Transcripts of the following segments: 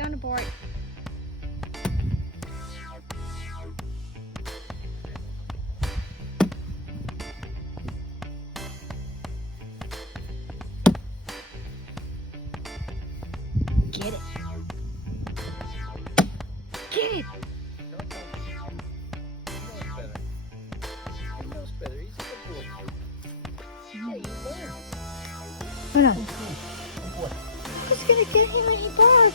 be on the board. Get it. Get it. Hold on. Who's gonna get him when he barks?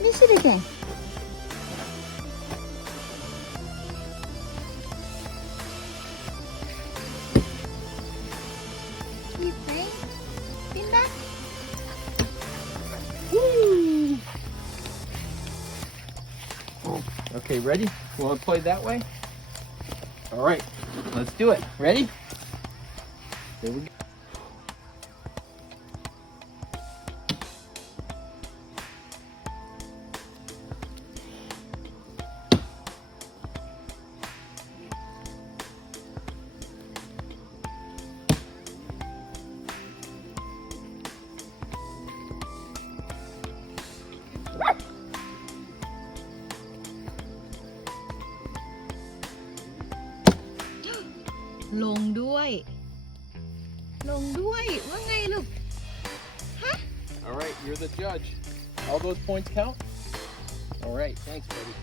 Miss it again. You think? Been back? Woo! Okay, ready? You want to play that way? All right, let's do it. Ready? Here we go.ลงด้วยว่าไงลูกฮะ All right, you're the judge. All those points count? All right, thanks, buddy.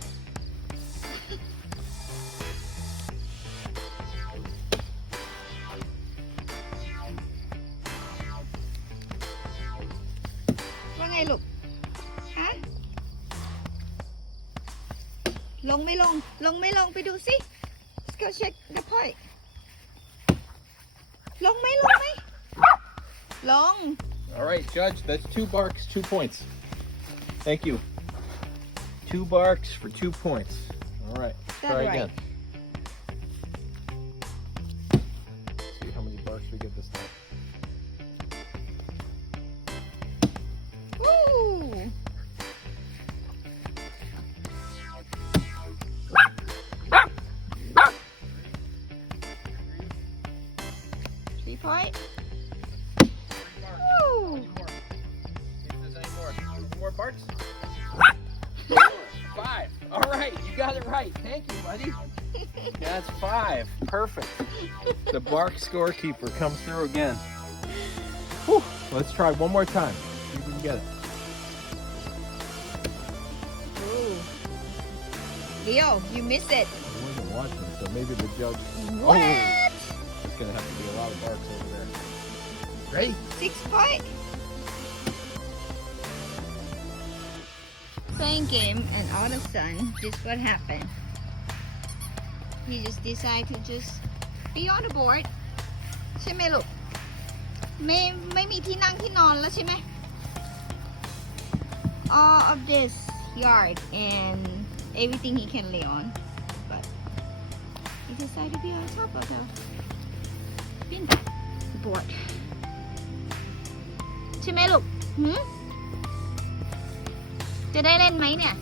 ว่าไงลูกฮะลงไม่ลงไปดูสิ Let's go check the point ลงไหมลง All right, judge, that's 2 barks, 2 points. Thank you. 2 barks for 2 points. All right, That's try right. again. See how many barks we get this time. Woo! Three point. Woo! See if there's any more. Any more barks? 5. All right, you got it right. Thank you, buddy. That's 5. Perfect. The bark scorekeeper comes through again. Whew. Let's try one more time. See if we can get it. Ooh. Leo, you missed it. I wasn't watching, so maybe the judge. What? There's gonna have to be a lot of barks over there. Ready? 6 point. Playing game and all of a sudden, this what happened. He just decided to just be on the board. ใช่ไหมลูกไม่มีที่นั่งที่นอนแล้วใช่ไหม All of this yard and everything he can lay on, but he decided to be on top of the board. ใช่ไหมลูกจะได้เล่นไหมเนี่ย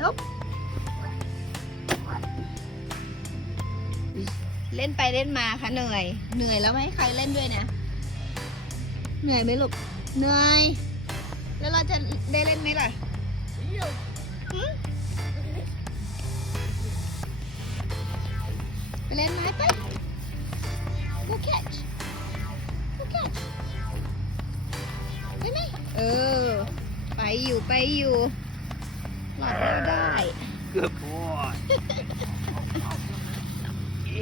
ลุกเล่นไปเล่นมาค่ะเหนื่อยแล้วไม่ให้ใครเล่นด้วยนะเหนื่อยไหมลูกเหนื่อยแล้วเราจะได้เล่นไหมล่ะไปเล่นไหมไป Go catch ไปไหมไปอยู่หลอดเราได้ Good boy.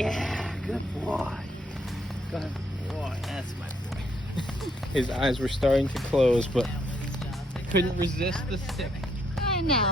Yeah, good boy. Good boy. That's my boy. His eyes were starting to close, but couldn't resist the stick. I know